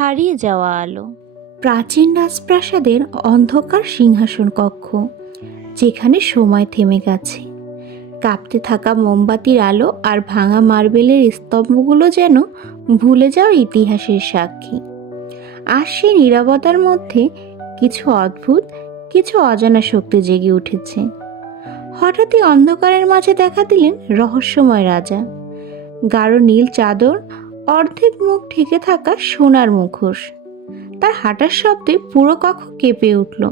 হারিয়ে যাওয়া আলো। প্রাচীন রাজপ্রাসাদের অন্ধকার সিংহাসন কক্ষ, যেখানে সময় থেমে গেছে। কাঁপতে থাকা মোমবাতির আলো আর ভাঙা মার্বেলের স্তম্ভগুলো যেন ভুলে যাওয়া ইতিহাসের সাক্ষী। আর সেই নিরবতার মধ্যে কিছু অদ্ভুত, কিছু অজানা শক্তি জেগে উঠেছে। হঠাৎই অন্ধকারের মাঝে দেখা দিলেন রহস্যময় রাজা। গাঢ় নীল চাদর অর্ধেক মুখ ঢেকে থাকা সোনার মুখোশ। তার হাঁটার শব্দে পুরো কক্ষ কেঁপে উঠল।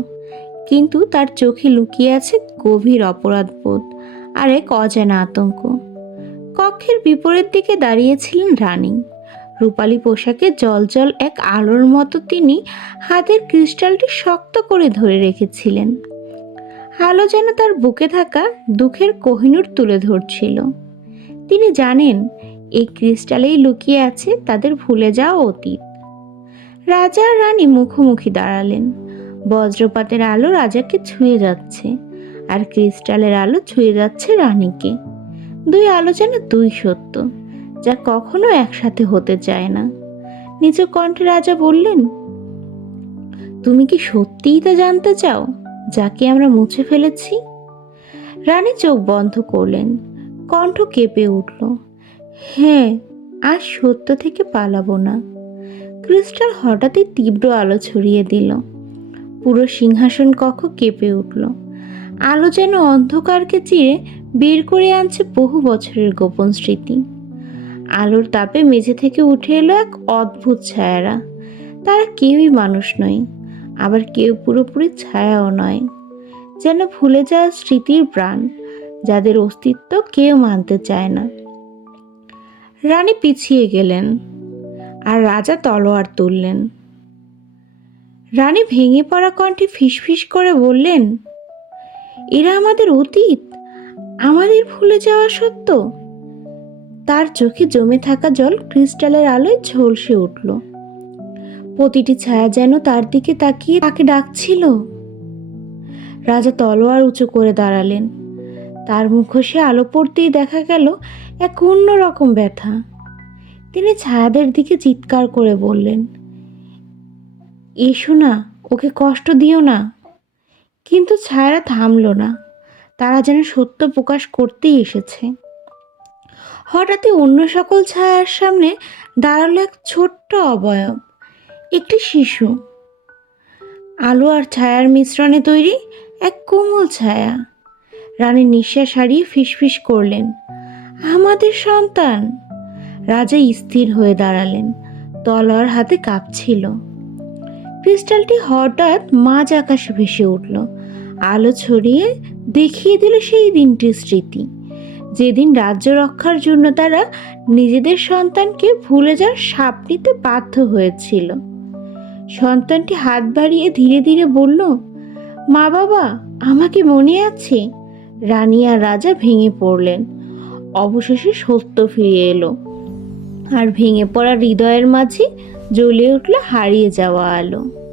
কিন্তু তার চোখে লুকিয়ে আছে গভীর অপরাধবোধ আর এক অজানা আতঙ্ক। কক্ষের বিপরীত দিকে দাঁড়িয়েছিলেন রানী। রূপালী পোশাকে জলজল এক আলোর মতো তিনি হাতের ক্রিস্টালটি শক্ত করে ধরে রেখেছিলেন। আলো যেন তার বুকে থাকা দুঃখের কোহিনূর তুলে ধরছিল। তিনি জানেন এই ক্রিস্টালেই লুকিয়ে আছে তাদের ভুলে যাওয়া অতীত। রাজা রানী মুখোমুখি দাঁড়ালেন। বজ্রপাতের আলো রাজাকে ছুঁয়ে যাচ্ছে আর ক্রিস্টালের আলো ছুঁয়ে যাচ্ছে রানীকে। দুই আলো যেন দুই সত্য, যা কখনো একসাথে হতে চায় না। নিজ কণ্ঠে রাজা বললেন, তুমি কি সত্যিই তা জানতে চাও যাকে আমরা মুছে ফেলেছি? রানী চোখ বন্ধ করলেন, কণ্ঠ কেঁপে উঠল। হ্যাঁ আর সত্য থেকে পালাবো না। ক্রিস্টাল হঠাৎই তীব্র আলো ছড়িয়ে দিল। পুরো সিংহাসন কক্ষ কেঁপে উঠল। আলো যেন অন্ধকারকে চিরে বের করে আনছে বহু বছরের গোপন স্মৃতি। আলোর তাপে মেঝে থেকে উঠে এলো এক অদ্ভুত ছায়ারা। তারা কেউই মানুষ নয়, আবার কেউ পুরোপুরি ছায়াও নয়। যেন ভুলে যাওয়া স্মৃতির প্রাণ, যাদের অস্তিত্ব কেউ মানতে চায় না। রানী পিছিয়ে গেলেন আর রাজা তলোয়ার তুললেন। রানী ভেঙে পড়া কণ্ঠে ফিসফিস করে বললেন, এরা আমাদের অতীত, আমাদের ভুলে যাওয়া সত্য। তার চোখে জমে থাকা জল ক্রিস্টালের আলোয় ঝলসে উঠল। প্রতিটি ছায়া যেন তার দিকে তাকিয়ে তাকে ডাকছিল। রাজা তলোয়ার উঁচু করে দাঁড়ালেন। তার মুখোশে আলো পড়তেই দেখা গেল এক অন্যরকম ব্যথা। তিনি ছায়াদের দিকে চিৎকার করে বললেন, এসো না, ওকে কষ্ট দিও না। কিন্তু ছায়ারা থামলো না। তারা যেন সত্য প্রকাশ করতেই এসেছে। হঠাৎই অন্য সকল ছায়ার সামনে দাঁড়াল এক ছোট্ট অবয়ব, একটি শিশু। আলো আর ছায়ার মিশ্রণে তৈরি এক কোমল ছায়া। রানী নিঃশ্বাস হারিয়ে ফিসফিস করলেন, আমাদের সন্তান! রাজা স্থির হয়ে দাঁড়ালেন, তলোয়ার হাতে কাঁপছিল। ক্রিস্টালটি হঠাৎ মাঝ আকাশে ভেসে উঠল, আলো ছড়িয়ে দেখিয়ে দিল সেই দিনটির স্মৃতি। যেদিন রাজ্য রক্ষার জন্য তারা নিজেদের সন্তানকে ভুলে যাওয়ার সাপ নিতে বাধ্য হয়েছিল। সন্তানটি হাত বাড়িয়ে ধীরে ধীরে বলল, মা বাবা, আমাকে মনে আছে রানী আর রাজা ভেঙে পড়লেন। অবশেষে সত্য ফিরে এলো। আর ভেঙে পড়া হৃদয়ের মাঝে জ্বলে উঠল হারিয়ে যাওয়া আলো।